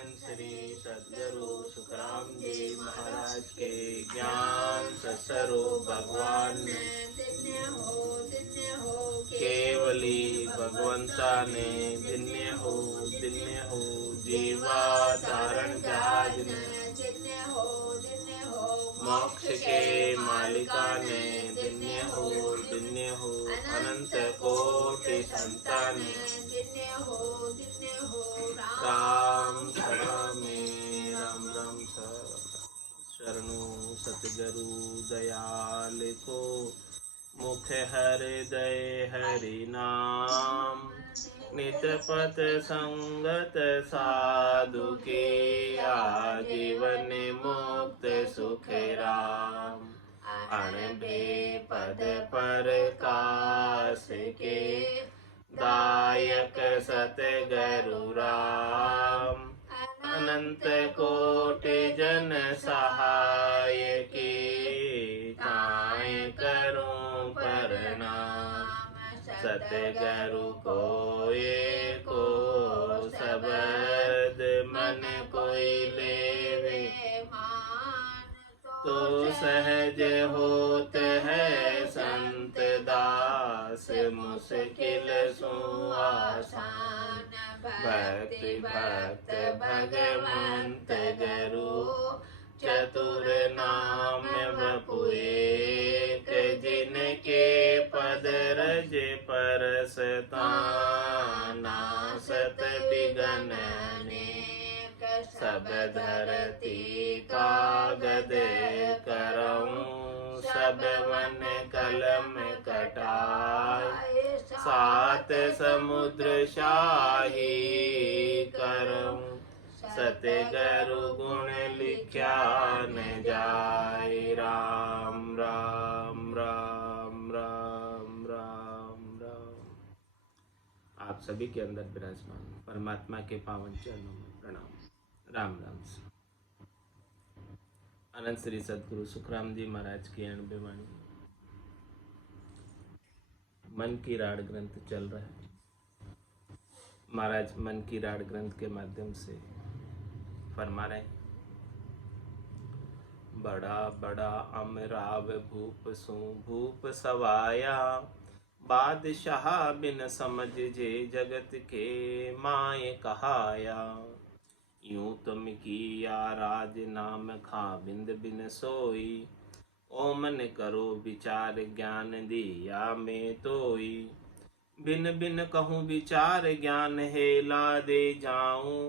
आनंद श्री सद्गुरु सुखराम जी महाराज के ज्ञान स्वरूप भगवान ने केवली भगवंता ने दिन्य हो जीवा तारण जहाज ने मोक्ष के मालिका ने दिन्य हो अनंत कोटि संतान राम सदा में राम राम शरणु सतगुरु दयाल को मुख हृदय हरि नाम नित पथ संगत साधु के आजीवन मुक्त सुख राम अणबे पद पर कास के दायक सतगुरु राम अनंत कोटि जन सहाय के ताय करूं प्रणाम सतगुरु को एको शब्द मन कोई लेवे तो सहज होत है संत दास मुश्किल सो आसान भक्ति भक्त भगवंत गुरु चतुर नाम बपुए जिनके पद रज परसता नासत बिगन सब धरती कागद करऊं सब वन कलम कटाए सात समुद्र शाही करऊं सतगुरु गुण लिख्या न जाए राम राम राम राम राम राम। आप सभी के अंदर विराजमान परमात्मा के पावन चरणों में प्रणाम। राम राम। अनंत श्री सद्गुरु सुखराम जी महाराज की 90 वाणी मन की राड ग्रंथ चल रहा है। महाराज मन की राड ग्रंथ के माध्यम से फरमा रहे हैं, बड़ा बड़ा अमराव भूप सो भूप सवाया बादशाह बिन समझ जे जगत के माय कहाया यूं तुम किया राज नाम खा बिंद बिन सोई ओमन करो विचार ज्ञान दिया में तोई बिन बिन कहूँ विचार ज्ञान हेला दे जाऊं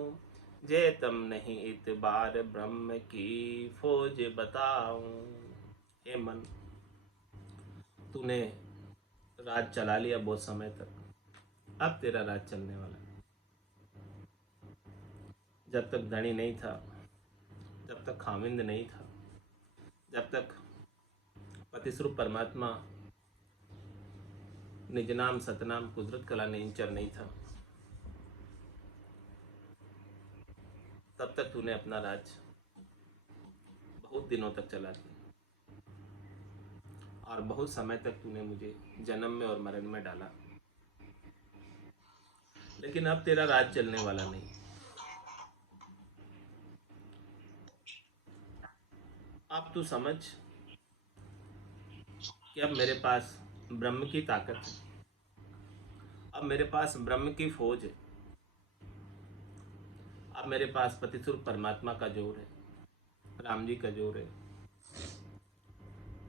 जे तम नहीं इतबार ब्रह्म की फौज बताऊं। हे मन, तूने राज चला लिया बहुत समय तक, अब तेरा राज चलने वाला है। जब तक धनी नहीं था, जब तक खामिंद नहीं था, जब तक पतिस्वरूप परमात्मा निज नाम सतनाम कुदरत कला निंचर नहीं था, तब तक तूने अपना राज बहुत दिनों तक चला लिया और बहुत समय तक तूने मुझे जन्म में और मरण में डाला। लेकिन अब तेरा राज चलने वाला नहीं। अब तू समझ कि अब मेरे पास ब्रह्म की ताकत है, अब मेरे पास ब्रह्म की फौज है, अब मेरे पास पतिस्वरूप परमात्मा का जोर है, राम जी का जोर है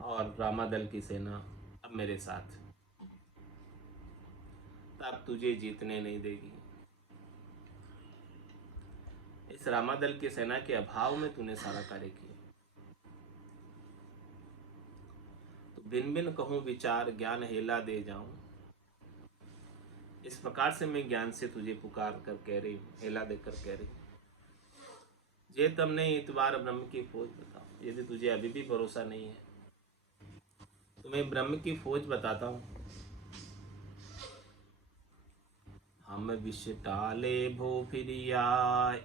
और रामादल की सेना अब मेरे साथ। तब तुझे जीतने नहीं देगी। इस रामादल की सेना के अभाव में तूने सारा कार्य किया। तो बिन बिन कहूँ विचार ज्ञान हेला दे जाऊं, इस प्रकार से मैं ज्ञान से तुझे पुकार कर कह रही हूँ, हेला देकर कह रही हूँ, जे तुमने इतबार ब्रह्म की फौज बताओ। यदि तुझे अभी भी भरोसा नहीं है तो मैं ब्रह्म की फौज बताता हूँ। हम विष टाले भो फिरिया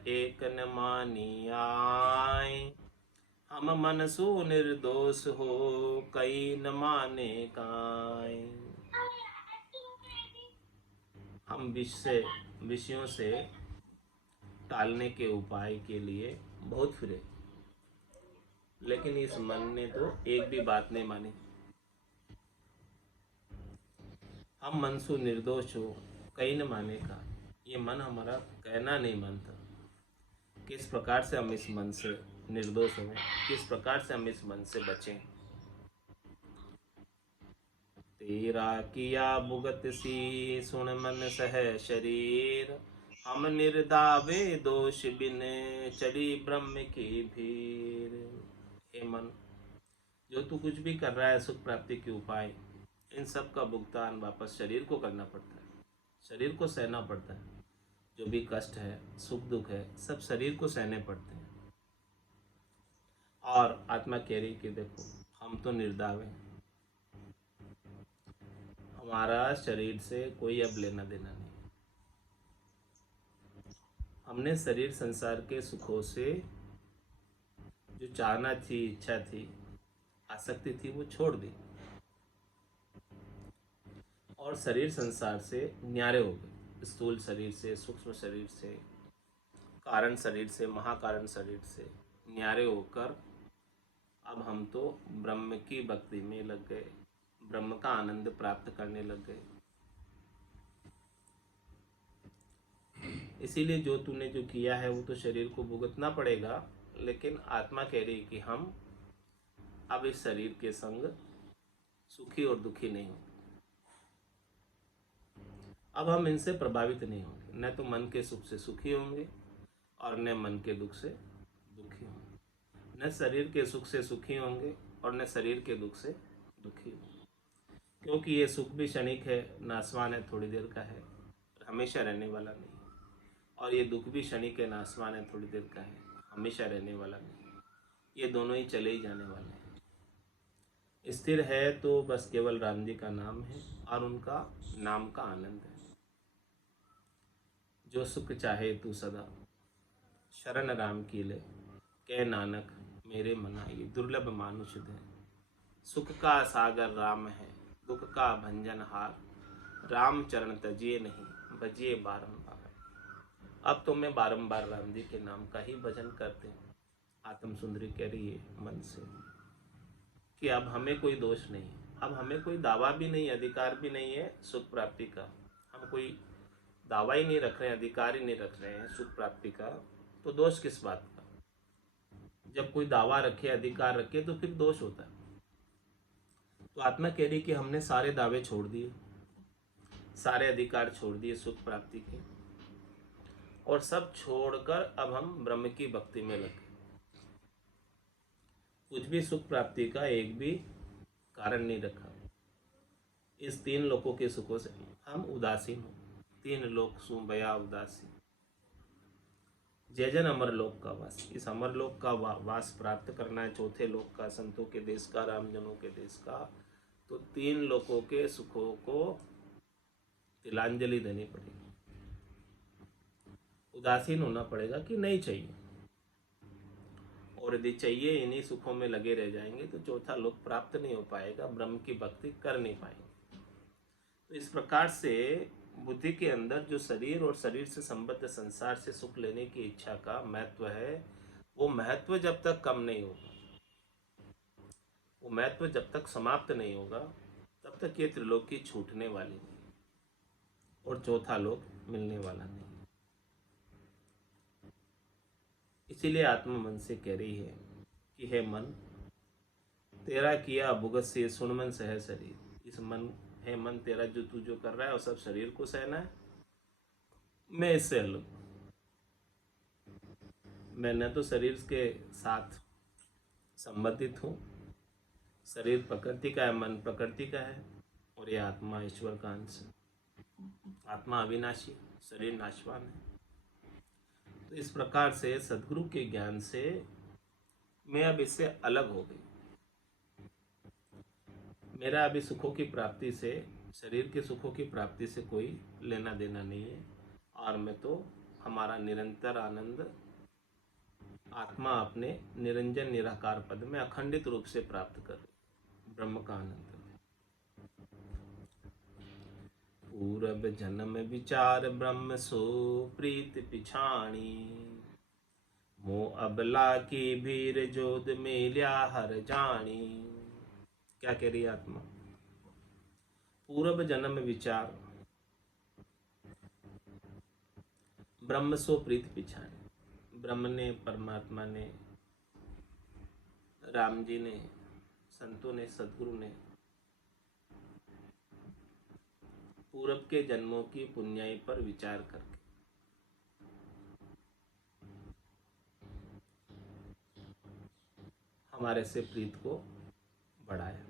एक न मानी आए हम मन सो निर्दोष हो कई न माने काए। हम विषयों से टालने के उपाय के लिए बहुत फिरे, लेकिन इस मन ने तो एक भी बात नहीं मानी। हम मन सु निर्दोष हो, कहीं न माने का। ये मन हमारा कहना नहीं मानता। किस प्रकार से हम इस मन से निर्दोष हों, किस प्रकार से हम इस मन से बचें। तेरा किया भुगत सी सुन मन सह शरीर, हम निर्दावे दोष बिन चढ़ी ब्रह्म की भीर। हे मन, जो तू कुछ भी कर रहा है सुख प्राप्ति के उपाय, इन सब का भुगतान वापस शरीर को करना पड़ता है, शरीर को सहना पड़ता है। जो भी कष्ट है, सुख दुख है, सब शरीर को सहने पड़ते हैं। और आत्मा कह रही कि देखो, हम तो निर्दाव हैं, हमारा शरीर से कोई अब लेना देना नहीं। हमने शरीर संसार के सुखों से जो चाहना थी, इच्छा थी, आसक्ति थी, वो छोड़ दी और शरीर संसार से न्यारे हो गए। स्थूल शरीर से, सूक्ष्म शरीर से, कारण शरीर से, महाकारण शरीर से न्यारे होकर अब हम तो ब्रह्म की भक्ति में लग गए, ब्रह्म का आनंद प्राप्त करने लग गए। इसीलिए जो तूने जो किया है वो तो शरीर को भुगतना पड़ेगा, लेकिन आत्मा कह रही कि हम अब इस शरीर के संग सुखी और दुखी नहीं होंगे। अब हम इनसे प्रभावित नहीं होंगे, न तो मन के सुख से सुखी होंगे और न मन के दुख से दुखी होंगे, न शरीर के सुख से सुखी होंगे और न शरीर के दुख से दुखी होंगे। क्योंकि ये सुख भी क्षणिक है, नाशवान है, थोड़ी देर का है, हमेशा रहने वाला नहीं। और ये दुख भी क्षणिक है, नाशवान है, थोड़ी देर का है, हमेशा रहने वाला नहीं। ये दोनों ही चले ही जाने वाले हैं। स्थिर है तो बस केवल राम जी का नाम है और उनका नाम का आनंद है। जो सुख चाहे तू सदा, शरण राम की ले, कह नानक मेरे मना ये दुर्लभ मानुष है। सुख का सागर राम है, दुख का भंजन हार, राम चरण तजिए नहीं, भजिए बारंबार। अब तो मैं बारंबार राम जी के नाम का ही भजन करते हैं। आत्म सुंदरी कह रही है मन से कि अब हमें कोई दोष नहीं, अब हमें कोई दावा भी नहीं, अधिकार भी नहीं है सुख प्राप्ति का। हम कोई दावा ही नहीं रख रहे हैं, अधिकार ही नहीं रख रहे हैं सुख प्राप्ति का, तो दोष किस बात का। जब कोई दावा रखे, अधिकार रखे, तो फिर दोष होता है। तो आत्मा कह रही कि हमने सारे दावे छोड़ दिए, सारे अधिकार छोड़ दिए सुख प्राप्ति के, और सब छोड़कर अब हम ब्रह्म की भक्ति में लगे। कुछ भी सुख प्राप्ति का एक भी कारण नहीं रखा। इस तीन लोकों के सुखों से हम उदासीन हो, तीन लोक सु बया उदासी। जय जन अमर लोक का वास, इस अमर लोक का वास प्राप्त करना है, चौथे लोक का, संतों के देश का, रामजनों के देश का, तो तीन लोकों के सुखों को तिलांजलि देनी पड़ेगी। उदासीन होना पड़ेगा कि नहीं चाहिए, और यदि चाहिए इन्हीं सुखों में लगे रह जाएंगे तो चौथा लोक प्राप्त नहीं हो पाएगा, ब्रह्म की भक्ति कर नहीं पाएंगे। तो इस प्रकार से बुद्धि के अंदर जो शरीर और शरीर से संबद्ध संसार से सुख लेने की इच्छा का महत्व है, वो महत्व जब तक कम नहीं होगा, वो महत्व जब तक समाप्त नहीं होगा, तब तक ये त्रिलोकी छूटने वाली नहीं और चौथा लोक मिलने वाला नहीं। इसीलिए आत्मा मन से कह रही है कि हे मन, तेरा किया भुगत से सुन मन सह शरीर। इस मन, हे मन, तेरा जो तू जो कर रहा है वो सब शरीर को सहना है, मैं इससे अलग। मैं न तो शरीर के साथ संबंधित हूँ, शरीर प्रकृति का है, मन प्रकृति का है, और ये आत्मा ईश्वर का अंश है। आत्मा अविनाशी, शरीर नाशवान है। तो इस प्रकार से सद्गुरु के ज्ञान से मैं अब इससे अलग हो गई। मेरा अभी सुखों की प्राप्ति से, शरीर के सुखों की प्राप्ति से कोई लेना देना नहीं है, और मैं तो हमारा निरंतर आनंद आत्मा अपने निरंजन निराकार पद में अखंडित रूप से प्राप्त कर रही, ब्रह्म का आनंद। पूरब जन्म विचार ब्रह्म सो प्रीत पिछाणी, मोह अबला की भीर जोध मेल्या हर जानी। क्या कह रही है आत्मा? पूर्व जन्म विचार ब्रह्म सो प्रीत पिछाने। ब्रह्म ने, परमात्मा ने, राम जी ने, संतों ने, सदगुरु ने पूर्व के जन्मों की पुण्याई पर विचार करके हमारे से प्रीत को बढ़ाया।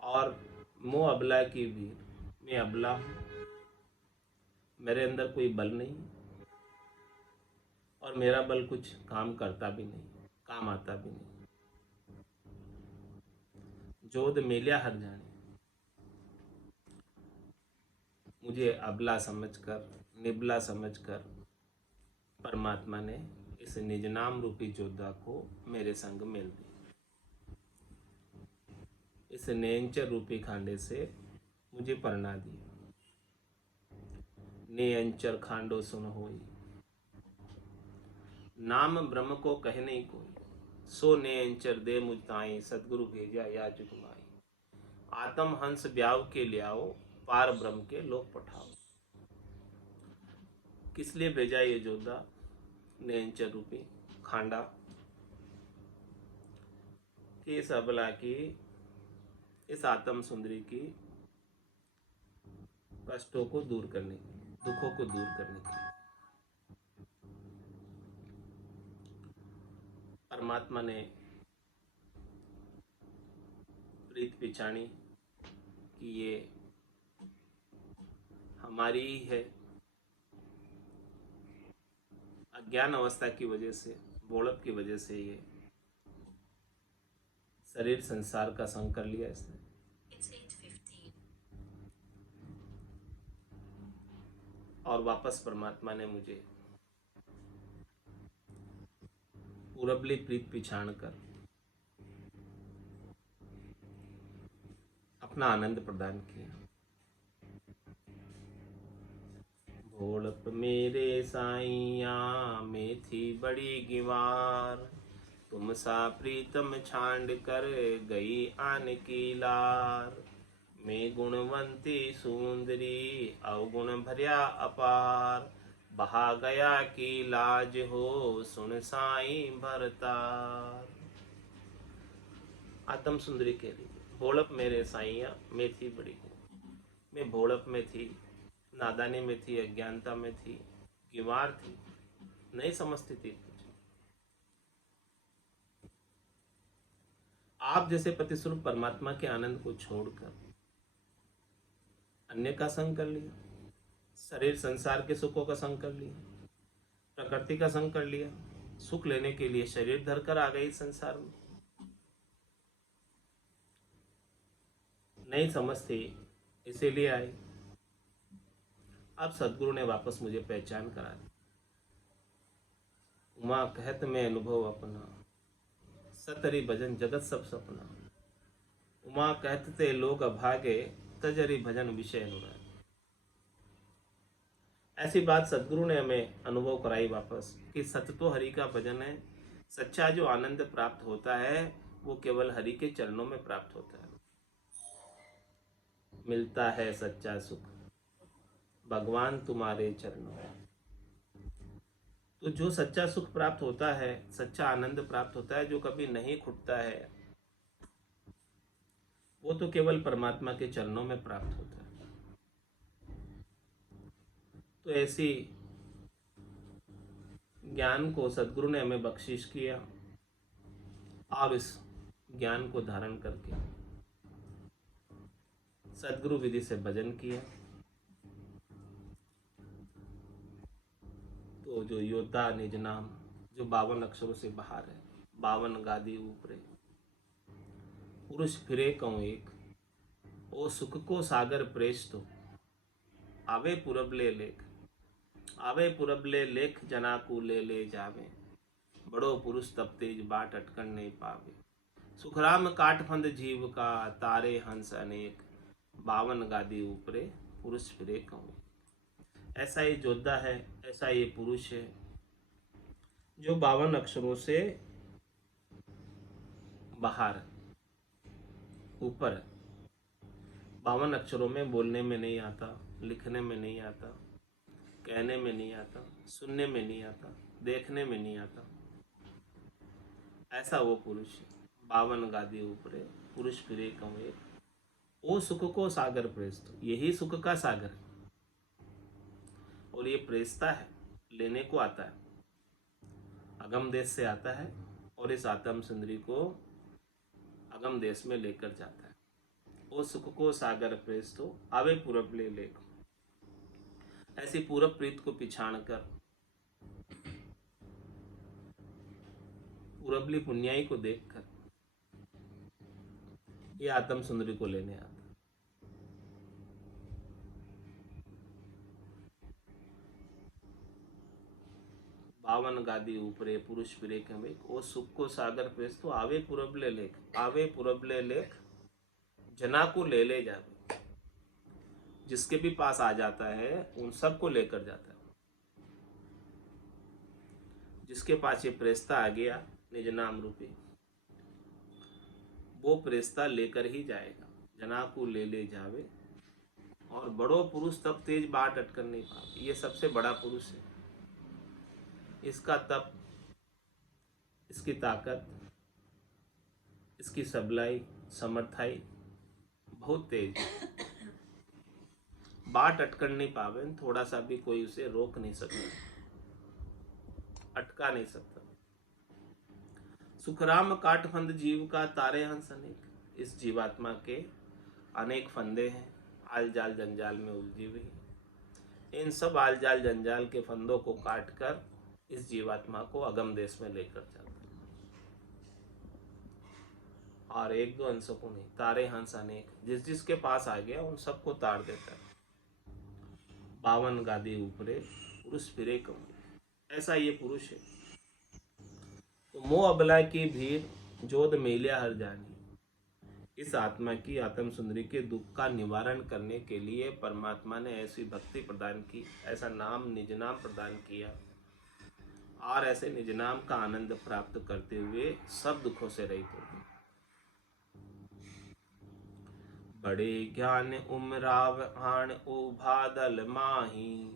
और मोह अबला की भीड़, मैं अबला हूँ, मेरे अंदर कोई बल नहीं और मेरा बल कुछ काम करता भी नहीं, काम आता भी नहीं। जोध मेलिया हर जाने, मुझे अबला समझकर, निबला समझकर परमात्मा ने इस निज नाम रूपी जोधा को मेरे संग मेल दिया। इस नेंचर रूपी खांडे से मुझे परना दिया। नेंचर खांडो सुन होई, नाम ब्रह्म को कह नहीं कोई, सो नेंचर दे मुझ ताई, सदगुरु भेजा या जुग माई। आत्म हंस ब्याव के लियाओ, पार ब्रह्म के लोक पठाओ। किस लिए भेजा ये जोधा नेंचर रूपी खांडा? कि इस अबला की, इस आत्म सुंदरी की कष्टों को दूर करने के लिए, दुखों को दूर करने के लिए परमात्मा ने प्रीत पिछानी कि ये हमारी ही है। अज्ञान अवस्था की वजह से, बोलप की वजह से ये शरीर संसार का संग कर लिया इसने। और वापस परमात्मा ने मुझे पूरबली प्रीत पिछाड़ कर अपना आनंद प्रदान किया। भोलप मेरे साइया में थी बड़ी गिवार, तुम सा प्रीतम छांड कर गई आन की लार। मैं गुणवंती सुंदरी अवगुण भर्या अपार, बहा गया की लाज हो सुन साई भरतार। आत्म सुंदरी कह रही है, भोलप मेरे साइया में थी बड़ी। मैं भोलप में थी, नादानी में थी, अज्ञानता में थी, गिवार थी, नहीं समझती थी कुछ। आप जैसे पतिस्वरूप परमात्मा के आनंद को छोड़कर अन्य का संग कर लिया, शरीर संसार के सुखों का संग कर लिया, प्रकृति का संग कर लिया, सुख लेने के लिए शरीर धरकर आ गई संसार में। नहीं समझती इसीलिए आई। अब सदगुरु ने वापस मुझे पहचान करा दी। उमा कहत में अनुभव अपना, सतरी भजन जगत सब सपना। उमा कहते लोग अभागे, तजरी भजन विषय अनुराग। ऐसी बात सदगुरु ने हमें अनुभव कराई वापस कि सत्य तो हरि का भजन है। सच्चा जो आनंद प्राप्त होता है वो केवल हरि के चरणों में प्राप्त होता है। मिलता है सच्चा सुख भगवान तुम्हारे चरणों में। तो जो सच्चा सुख प्राप्त होता है, सच्चा आनंद प्राप्त होता है, जो कभी नहीं खुटता है, वो तो केवल परमात्मा के चरणों में प्राप्त होता है। तो ऐसी ज्ञान को सदगुरु ने हमें बख्शिश किया और इस ज्ञान को धारण करके सदगुरु विधि से भजन किया। तो जो योद्धा निज नाम, जो 52 अक्षरों से बाहर है, 52 गादी ऊपरे, पुरुष फिरे कहूँ एक, ओ सुख को सागर प्रेस तो आवे पुरबले लेख। आवे पुरबले लेख जनाकू ले जावे, बड़ो पुरुष तब तेज बाट अटकन नहीं पावे। सुखराम काटफंद जीव का, तारे हंस अनेक, 52 गादी ऊपरे पुरुष फिरे कहूँ। ऐसा ये योद्धा है, ऐसा ये पुरुष है जो 52 अक्षरों से बाहर ऊपर 52 अक्षरों में बोलने में नहीं आता, लिखने में नहीं आता, कहने में नहीं आता, सुनने में नहीं आता, देखने में नहीं आता, ऐसा वो पुरुष है। 52 गादी ऊपरे पुरुष फिरे कम, वो सुख को सागर प्रेस्त, यही सुख का सागर है। और ये प्रेस्ता है, लेने को आता है, अगम देश से आता है और इस आत्म सुंदरी को अगम देश में लेकर जाता है। वो सुख को सागर प्रेस्त हो, आवे पूरब ले लेख। ऐसी पूरब प्रीत को पिछाड़ कर पूरबली पुण्याई को देखकर ये आत्म सुंदरी को लेने आता। 52 गादी ऊपरे पुरुष फिरे कमेक, ओ सुख को सागर प्रेस तो आवे पुरबले लेख, आवे पुरबले लेख, जना को ले जावे। जिसके भी पास आ जाता है उन सबको लेकर जाता है। जिसके पास ये प्रेस्ता आ गया निज नाम रूपी, वो प्रेस्ता लेकर ही जाएगा, जना को ले जावे। और बड़ो पुरुष तब तेज बाट अटकर नहीं पावे, ये सबसे बड़ा पुरुष है। इसका तप, इसकी ताकत, इसकी सबलाई, समर्थाई बहुत तेज है। बाट अटकर नहीं पावे, थोड़ा सा भी कोई उसे रोक नहीं सकता, अटका नहीं सकता। सुखराम काट फंद जीव का तारे हंस अनेक, इस जीवात्मा के अनेक फंदे हैं, आल जाल जंजाल में उलझी हुई। इन सब आल जाल जंजाल के फंदों को काट कर इस जीवात्मा को अगम देश में लेकर जाता है। और एक दो अंशों को नहीं, तारे हंस अनेक, जिस जिसके पास आ गया उन सबको ताड़ देता है। 52 गादी ऊपरे पुरुष फिरे कम, ऐसा ये पुरुष है। तो मोह अबला की भीड़ जोध मेलिया हर जानी, इस आत्मा की आत्म सुंदरी के दुख का निवारण करने के लिए परमात्मा ने ऐसी भक्ति प्रदान की, ऐसा नाम निज नाम प्रदान किया, और ऐसे निज नाम का आनंद प्राप्त करते हुए सब दुखों से रहित हो गए। बड़े ज्ञान उमराव आण उभादल माही,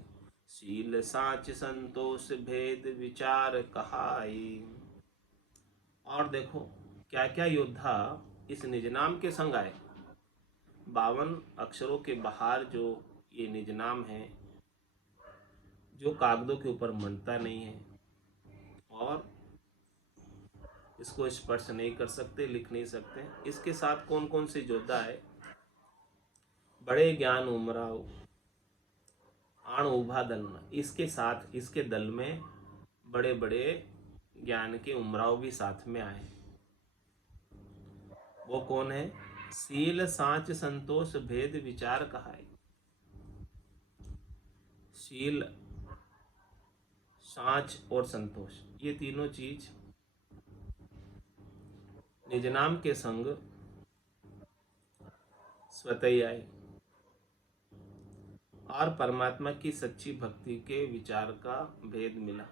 शील साच संतोष भेद विचार कहाई। और देखो क्या क्या योद्धा इस निज नाम के संग आए। 52 अक्षरों के बाहर जो ये निज नाम है, जो कागजों के ऊपर मनता नहीं है और इसको स्पर्श नहीं कर सकते, लिख नहीं सकते, इसके साथ कौन कौन से योद्धा है। बड़े ज्ञान उमराव आण उभा दल में, इसके साथ, इसके दल में बड़े बड़े ज्ञान के उमराव भी साथ में आए। वो कौन है। शील साच संतोष भेद विचार कहाई। शील, साच और संतोष, ये तीनों चीज निज नाम के संग स्वतः ही आई और परमात्मा की सच्ची भक्ति के विचार का भेद मिला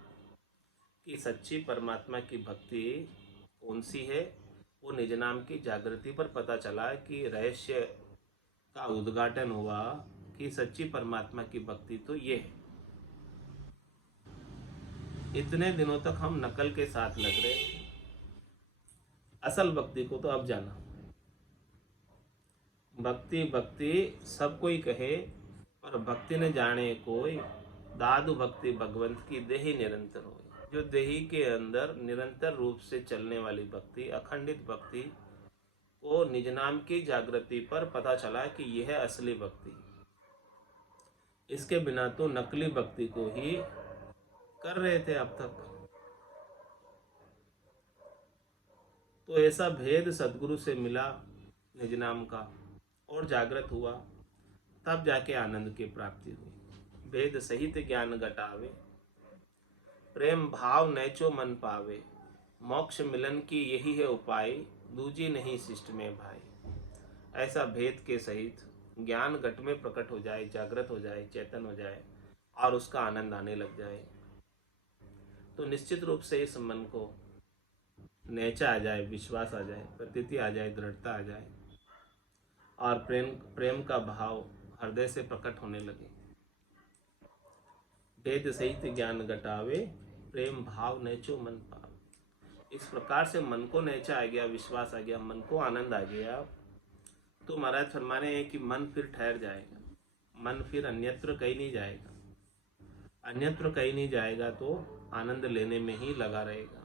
कि सच्ची परमात्मा की भक्ति कौन सी है। वो निज नाम की जागृति पर पता चला कि रहस्य का उद्घाटन हुआ कि सच्ची परमात्मा की भक्ति तो ये है। इतने दिनों तक हम नकल के साथ लग रहे, असल भक्ति को तो अब जाना। भक्ति भक्ति सब कोई कहे, पर भक्ति न जाने कोई, दादु भक्ति भगवंत की देही निरंतर हो। जो देही के अंदर निरंतर रूप से चलने वाली भक्ति, अखंडित भक्ति को निज नाम की जागृति पर पता चला कि यह है असली भक्ति। इसके बिना तो नकली भक्ति को ही कर रहे थे अब तक। तो ऐसा भेद सदगुरु से मिला निज नाम का और जागृत हुआ, तब जाके आनंद की प्राप्ति हुई। भेद सहित ज्ञान घटावे, प्रेम भाव नैचो मन पावे, मोक्ष मिलन की यही है उपाय, दूजी नहीं शिष्ट में भाई। ऐसा भेद के सहित ज्ञान घट में प्रकट हो जाए, जागृत हो जाए, चेतन हो जाए, और उसका आनंद आने लग जाए, तो निश्चित रूप से इस मन को नेचा आ जाए, विश्वास आ जाए, प्रतीति आ जाए, दृढ़ता आ जाए और प्रेम प्रेम का भाव हृदय से प्रकट होने लगे। वेद सहित ज्ञान घटावे, प्रेम भाव नेचो मन पावे। इस प्रकार से मन को नेचा आ गया, विश्वास आ गया, मन को आनंद आ गया, तो महाराज फरमाने हैं कि मन फिर ठहर जाएगा, मन फिर अन्यत्र कहीं नहीं जाएगा, अन्यत्र कहीं नहीं जाएगा तो आनंद लेने में ही लगा रहेगा।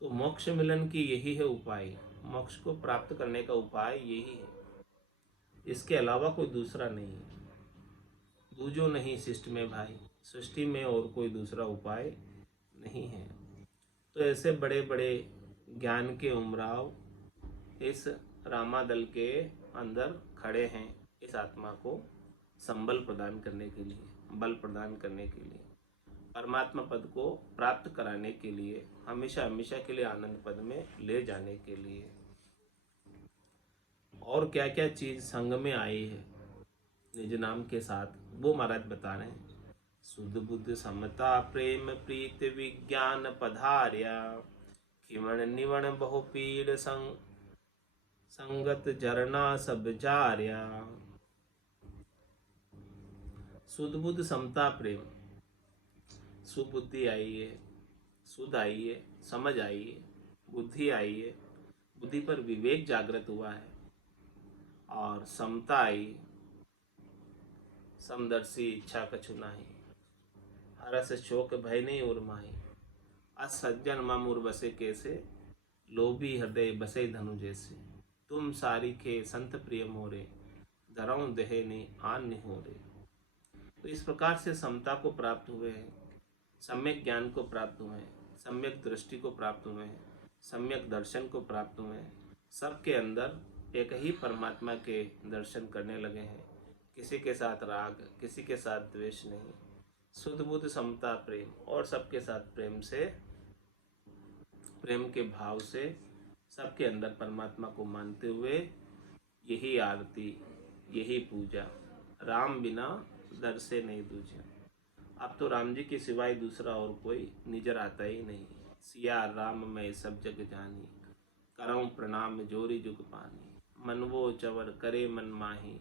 तो मोक्ष मिलन की यही है उपाय, मोक्ष को प्राप्त करने का उपाय यही है, इसके अलावा कोई दूसरा नहीं है। दूजो नहीं शिष्ट में भाई, सृष्टि में और कोई दूसरा उपाय नहीं है। तो ऐसे बड़े बड़े ज्ञान के उमराव इस रामादल के अंदर खड़े हैं, इस आत्मा को संबल प्रदान करने के लिए, बल प्रदान करने के लिए, परमात्मा पद को प्राप्त कराने के लिए, हमेशा हमेशा के लिए आनंद पद में ले जाने के लिए। और क्या क्या चीज संग में आई है निज नाम के साथ, वो महाराज बता रहे हैं। शुद्ध बुद्ध समता प्रेम प्रीत विज्ञान पधार्या, खिमण निवण बहु पीड़ संगत झरना सब जार्या। शुद्ध बुद्ध समता प्रेम, सुबुद्धि आई है, शुद्ध आई है, समझ आई है, बुद्धि आई है, बुद्धि पर विवेक जागृत हुआ है, और समता आई, समदर्शी इच्छा कछु नाही, हरस शोक भय नहीं उर्माही, असज्जन मम बसे कैसे, लोभी हृदय बसे धनु जैसे, तुम सारी के संत प्रिय मोरे, धरऊं देहे ने आन हो रे। तो इस प्रकार से समता को प्राप्त हुए हैं, सम्यक ज्ञान को प्राप्त हुए हैं, सम्यक दृष्टि को प्राप्त हुए हैं, सम्यक दर्शन को प्राप्त हुए हैं, सबके अंदर एक ही परमात्मा के दर्शन करने लगे हैं, किसी के साथ राग, किसी के साथ द्वेष नहीं, शुद्ध बुद्ध समता प्रेम, और सबके साथ प्रेम से, प्रेम के भाव से सबके अंदर परमात्मा को मानते हुए यही आरती, यही पूजा, राम बिना दर से नहीं दूजा। अब तो राम जी के सिवाय दूसरा और कोई निजर आता ही नहीं। सिया राम मैं सब जग जानी, करऊं प्रणाम जोरी जुग पानी, मन वो चवर करे मन माही,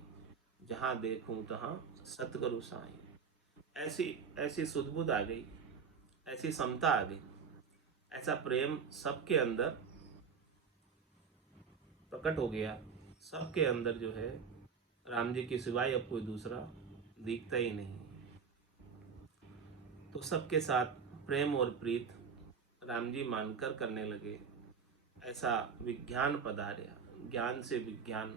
जहाँ देखूं तहाँ सतगुरु साईं। ऐसी ऐसी सुध-बुध आ गई, ऐसी समता आ गई, ऐसा प्रेम सबके अंदर प्रकट हो गया। सबके अंदर जो है राम जी के सिवाय अब कोई दूसरा दिखता ही नहीं। तो सबके साथ प्रेम और प्रीत राम जी मानकर करने लगे। ऐसा विज्ञान पधार्या, ज्ञान से विज्ञान,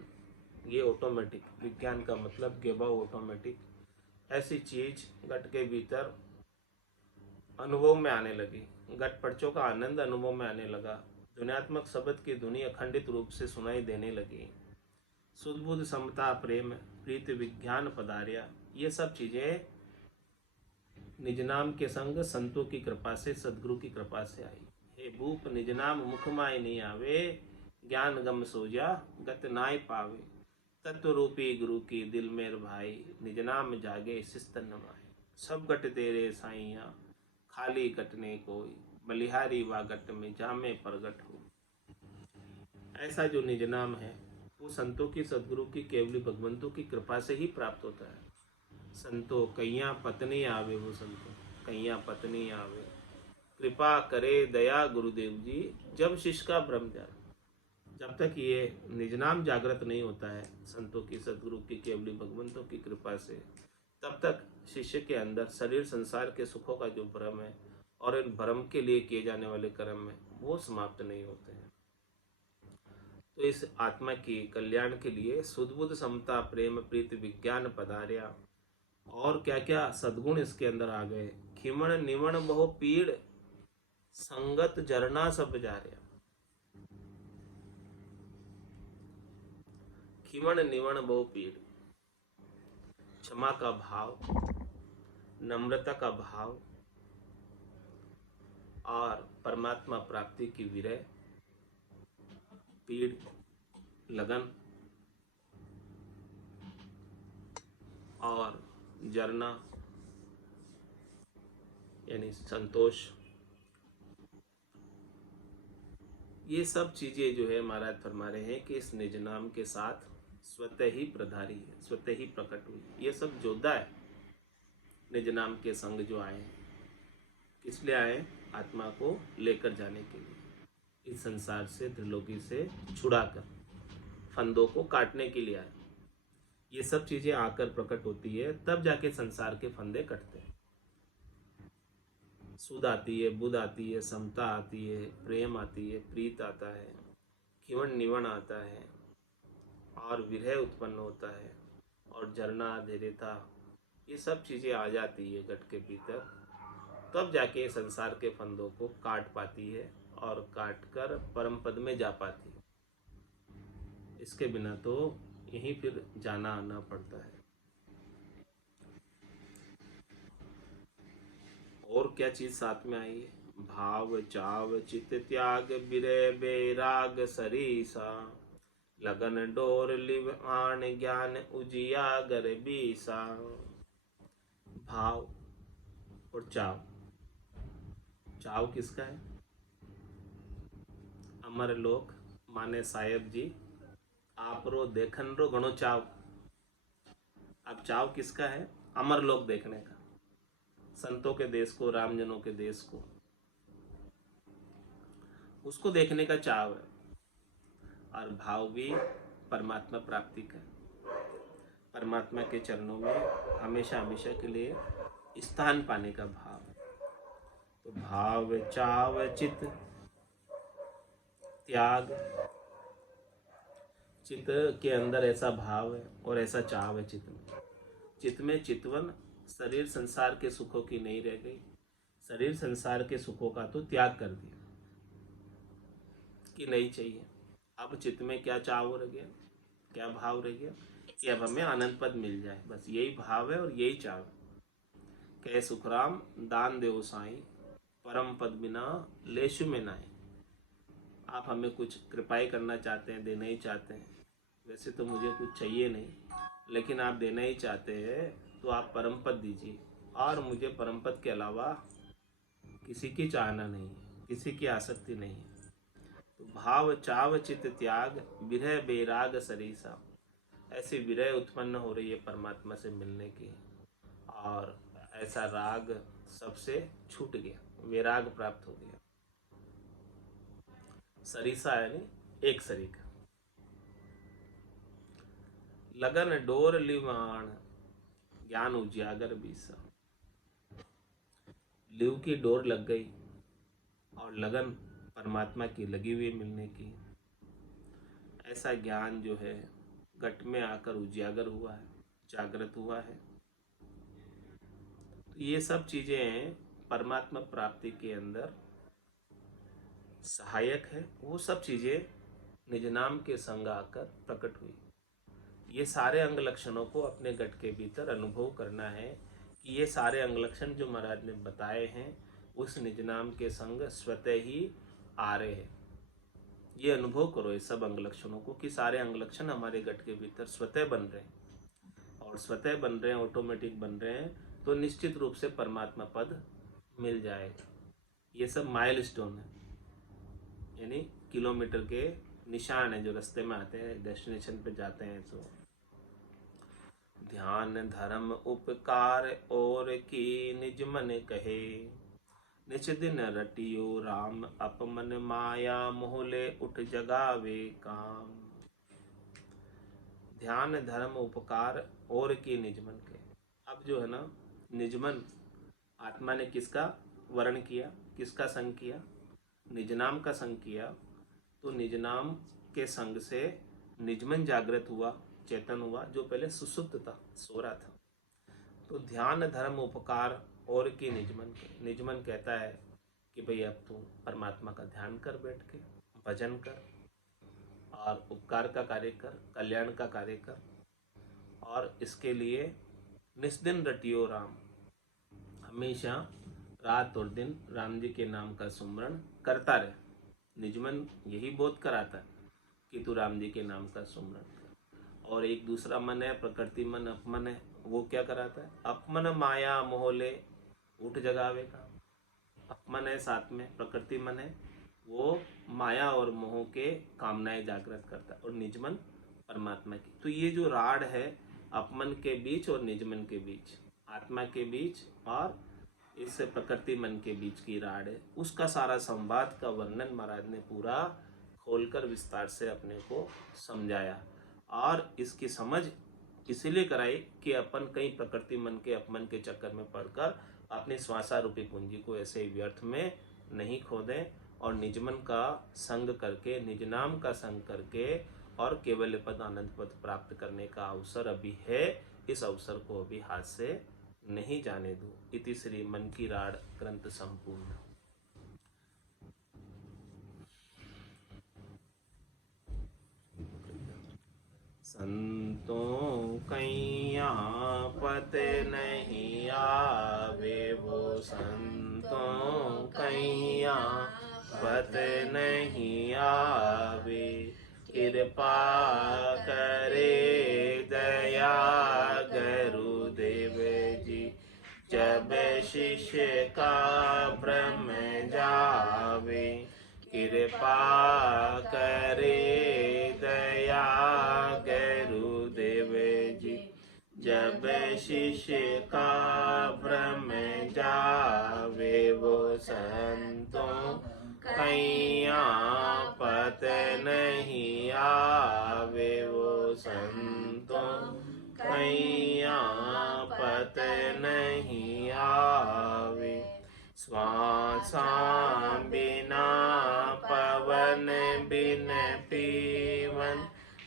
ये ऑटोमेटिक, विज्ञान का मतलब गिव ऑटोमेटिक, ऐसी चीज घट के भीतर अनुभव में आने लगी, घट पर्चों का आनंद अनुभव में आने लगा, ध्वन्यात्मक शब्द की ध्वनि अखंडित रूप से सुनाई देने लगी। शुद्ध बुद्ध समता प्रेम प्रीति विज्ञान पधार्या, ये सब चीजें निज नाम के संग संतों की कृपा से, सदगुरु की कृपा से आई। हे भूप निज नाम मुख माय नहीं आवे, ज्ञान गम सोजा गत नाय पावे, तत्व रूपी गुरु की दिल मेर भाई, निज नाम जागे शिस्तन नमाए। सब गट तेरे साइया खाली गटने कोई, बलिहारी वा गट में जामे प्रगट हो। ऐसा जो निज नाम है वो संतों की, सदगुरु की, केवली भगवंतों की कृपा से ही प्राप्त होता है। संतो कैया पत्नी आवे, वो संतो कैया पत्नी आवे, कृपा करे दया गुरुदेव जी, जब शिष्य का भ्रम जाए। जब तक ये निज नाम जागृत नहीं होता है संतों की, सदगुरु की, केवली भगवंतों की कृपा से, तब तक शिष्य के अंदर शरीर संसार के सुखों का जो भ्रम है और इन भ्रम के लिए किए जाने वाले कर्म है वो समाप्त नहीं होते हैं। तो इस आत्मा की कल्याण के लिए शुद्ध बुद्ध समता प्रेम प्रीति विज्ञान पधार्या, और क्या क्या सद्गुण इसके अंदर आ गए। खिमण निवण बहु पीड़ संगत झरना सब जार्या, खिमण निवण बहु पीड़, क्षमा का भाव, नम्रता का भाव और परमात्मा प्राप्ति की विरह, पीड़, लगन और जरना, यानी संतोष, ये सब चीज़ें जो है महाराज फरमा रहे हैं कि इस निज नाम के साथ स्वतः ही प्रधारी है, स्वतः ही प्रकट हुई। ये सब जोधा है निज नाम के संग जो आए हैं। किस लिए आए? आत्मा को लेकर जाने के लिए, इस संसार से, त्रिलोकी से छुड़ाकर, फंदों को काटने के लिए आए। ये सब चीज़ें आकर प्रकट होती है, तब जाके संसार के फंदे कटते हैं। सुध आती है, बुध आती है, समता आती है, प्रेम आती है, प्रीत आता है, खिवन निवन आता है, और विरह उत्पन्न होता है, और जरना, धैर्यता, ये सब चीज़ें आ जाती है घट के भीतर, तब जाके संसार के फंदों को काट पाती है और काट कर परम पद में जा पाती है। इसके बिना तो यहीं फिर जाना आना पड़ता है। और क्या चीज साथ में आई है? भाव चाव चित त्याग बिरह बेराग सरीसा, लगन डोर लिव आन ज्ञान उजियागर बीसा। भाव और चाव, चाव किसका है? अमर लोक माने साहेब जी आप रो देखन रो घणो चाव। अब चाव किसका है? अमर लोक देखने का, संतों के देश को, रामजनों के देश को, उसको देखने का चाव है। और भाव भी परमात्मा प्राप्ति का, परमात्मा के चरणों में हमेशा हमेशा के लिए स्थान पाने का भाव है। तो भाव चाव चित त्याग, चित्त के अंदर ऐसा भाव है और ऐसा चाव है चित्त में। चित्त में चितवन, शरीर संसार के सुखों की नहीं रह गई, शरीर संसार के सुखों का तो त्याग कर दिया कि नहीं चाहिए। अब चित्त में क्या चाव रह गया, क्या भाव रह गया कि अब हमें आनंद पद मिल जाए, बस यही भाव है और यही चाव है। कहे सुखराम दान देव साईं, परम पद बिना लेशु में नाई। आप हमें कुछ कृपाई करना चाहते हैं, देना ही चाहते हैं। वैसे तो मुझे कुछ चाहिए नहीं, लेकिन आप देना ही चाहते हैं तो आप परम पद दीजिए, और मुझे परम पद के अलावा किसी की चाहना नहीं है, किसी की आसक्ति नहीं है। तो भाव चाव चित त्याग विरह बेराग सरीसा, ऐसी विरह उत्पन्न हो रही है परमात्मा से मिलने की, और ऐसा राग सबसे छूट गया, वैराग प्राप्त हो गया। सरीसा यानी एक सरीका। लगन डोर लिवाण ज्ञान उजियागर बीसा, लिव की डोर लग गई और लगन परमात्मा की लगी हुई मिलने की। ऐसा ज्ञान जो है घट में आकर उजागर हुआ है, जागृत हुआ है। तो ये सब चीजें परमात्मा प्राप्ति के अंदर सहायक है। वो सब चीजें निज नाम के संग आकर प्रकट हुई। ये सारे अंग लक्षणों को अपने घट के भीतर अनुभव करना है कि ये सारे अंग लक्षण जो महाराज ने बताए हैं उस निज नाम के संग स्वतः ही आ रहे हैं। ये अनुभव करो इस सब अंग लक्षणों को कि सारे अंग लक्षण हमारे घट के भीतर स्वतः बन रहे हैं, और स्वतः बन रहे हैं, ऑटोमेटिक बन रहे हैं, तो निश्चित रूप से परमात्मा पद मिल जाएगा। ये सब माइल स्टोन है, यानी किलोमीटर के निशान है जो रास्ते में आते हैं, डेस्टिनेशन पे जाते हैं। तो ध्यान धर्म उपकार और की निज मन कहे, निच दिन रटियो राम अपमन माया मोहले उठ जगावे काम। ध्यान धर्म उपकार और की निजमन के। अब जो है ना, निजमन आत्मा ने किसका वर्ण किया, किसका संग किया? निजनाम का संग किया। तो निजनाम के संग से निजमन जागृत हुआ, चेतन हुआ, जो पहले सुसुप्त था, सो रहा था। तो ध्यान धर्म उपकार और की निजमन के। निजमन कहता है कि भाई अब तू परमात्मा का ध्यान कर, बैठ के भजन कर, और उपकार का कार्य कर, कल्याण का कार्य कर, और इसके लिए निस्दिन रटियो राम, हमेशा रात और दिन राम जी के नाम का सुमरण करता रहे। निजमन यही बोध कराता है कि तू राम जी के नाम का सुमरण कर। और एक दूसरा मन है प्रकृति मन, अपमन है, वो क्या कराता है? अपमन माया मोहले उठ जगावे का। अपमन है, साथ में प्रकृति मन है, वो माया और मोह के कामनाएं जागृत करता है, और निजमन परमात्मा की। तो ये जो राड है अपमन के बीच और निजमन के बीच, आत्मा के बीच और इस प्रकृति मन के बीच की राड है, उसका सारा संवाद का वर्णन महाराज ने पूरा खोलकर विस्तार से अपने को समझाया। और इसकी समझ इसीलिए कराई कि अपन कहीं प्रकृति मन के अपमन के चक्कर में पड़कर अपनी श्वासारूपी पूंजी को ऐसे व्यर्थ में नहीं खो दें, और निजमन का संग करके, निज नाम का संग करके और केवल पद आनंद पद प्राप्त करने का अवसर अभी है, इस अवसर को अभी हाथ से नहीं जाने दो। इति श्री मन की राड ग्रंथ संपूर्ण। संतों कैया पत नहीं आवे, वो संतों कैया पत नहीं आवे, कृपा करे दया गुरुदेव जी, जब शिष्य का भ्रम जावे, कृपा करे दया गुरुदेव जी, जब शिष्य का भ्रम जावे, वो संतों कैया पत नहीं आवे, वो संतों कैया पत नहीं आवे, श्वासा बिना पवन बिन पीवन,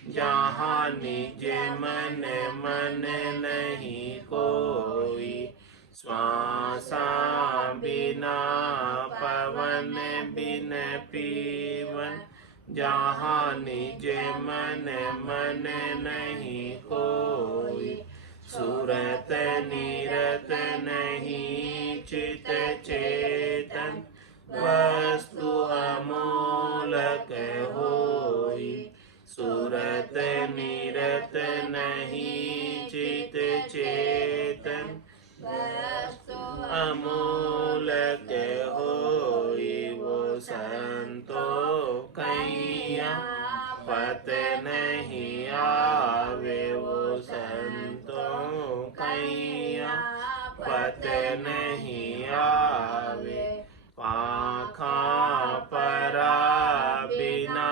जहाँ निज मन मन नहीं कोई, श्वासा बिना पवन बिन पीवन, जहाँ निज मन मन नहीं कोई, सुरत निरत नहीं चित चेतन, वस्तु अमूलक होई, सुरत निरत नहीं चित चेतन, वस्तु अमूलक होई, वो संतों कैया पत नहीं आवे, वो संतों कैया पत नहीं आवे, पाखा परा बिना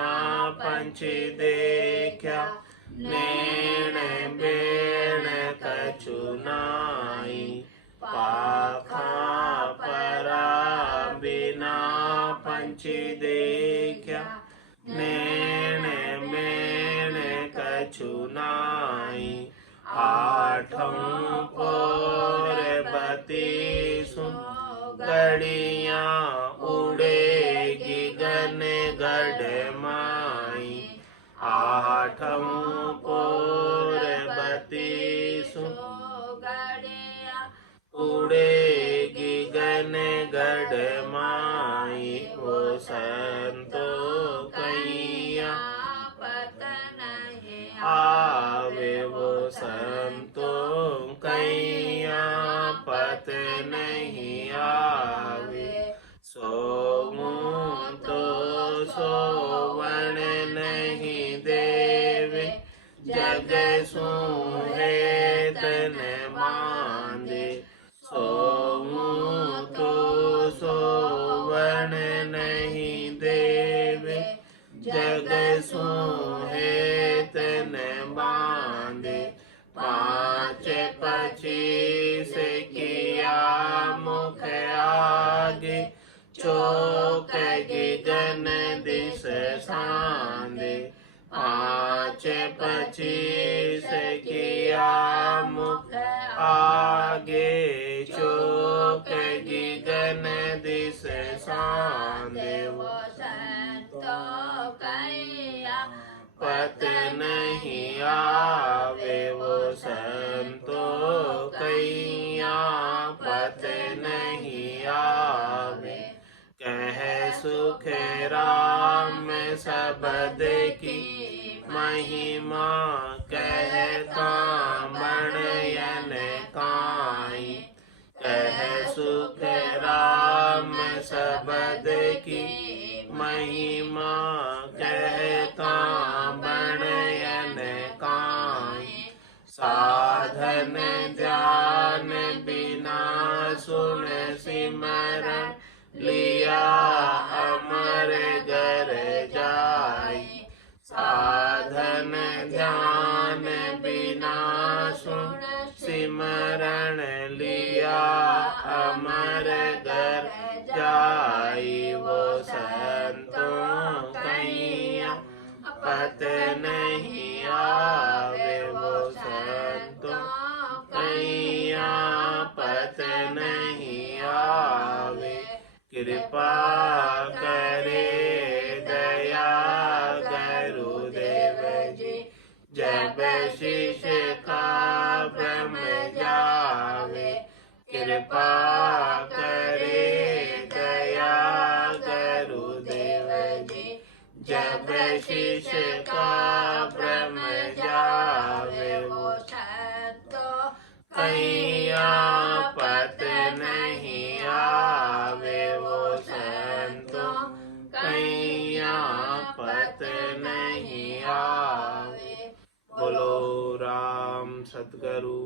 पंच देखा, नैण बेण कछु नाई, पाखा परा बिना पंच देखा, नैण बेण कछु नाई, आठों पोर बतीसु गड़ियाँ उड़ेगी गन गढ़ माई, आठों पोर बतीसु गड़ियाँ उड़ेगी गन गढ़ माई, वो संतों कैया पत नहीं आवे, वो संतों कैया पत नहीं आवे, सोऊं तो सोवण नहीं देवे, जग सूहे तन मांदे, सोऊं तो सोवण नहीं देवे, जग सूहे तन बांधे, पाँच पचीस किया मुख आगे, चौक गगन दिस सांदे, पाँच पचीस किया मुख आगे, चौक गगन दिस सांदे, वो संतों कैया पत नहीं आवे, वो संतों कैया पत नहीं आवे, कह सुख राम सबद की महिमा, कहता बणयन काई, कह सुख राम पद की महिमा कहता बणयन काए साधन ध्यान बिना सुन सिमरन लिया अमर घर जाय साधन ध्यान बिना सुन सिमरन लिया अमर घर जाई वो संतों कैया पत नहीं आवे वो संतों कैया पत नहीं आवे कृपा करे दया गुरुदेव जी जब शिष्य का ब्रह्म जावे कृपा करे दया गुरुदेव जी जब शिष्य का ब्रह्म जावे वो संतों कैया पत नहीं आवे वो संतों कैया पत नहीं आवे। बोलो राम सतगुरु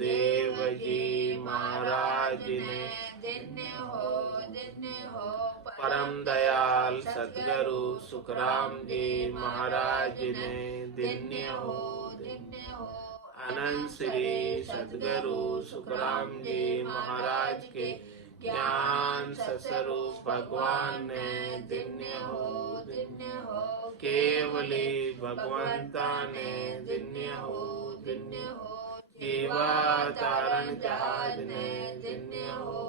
देव जी महाराज ने धन्य हो परम दयाल सतगुरु सुखराम जी महाराज ने धन्य हो अनंत श्री सतगुरु सुखराम जी महाराज के ज्ञान स्वरूप भगवान ने धन्य हो केवली भगवंता ने धन्य हो जीवावतारण जहाज ने धन्य हो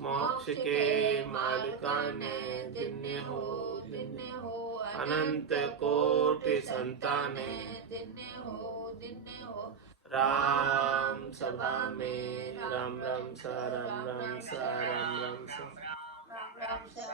मोक्ष के मालिका ने धन्य हो अनंत कोटि संताने धन्य हो राम सभा में राम राम सा राम राम सा राम राम सा राम राम सा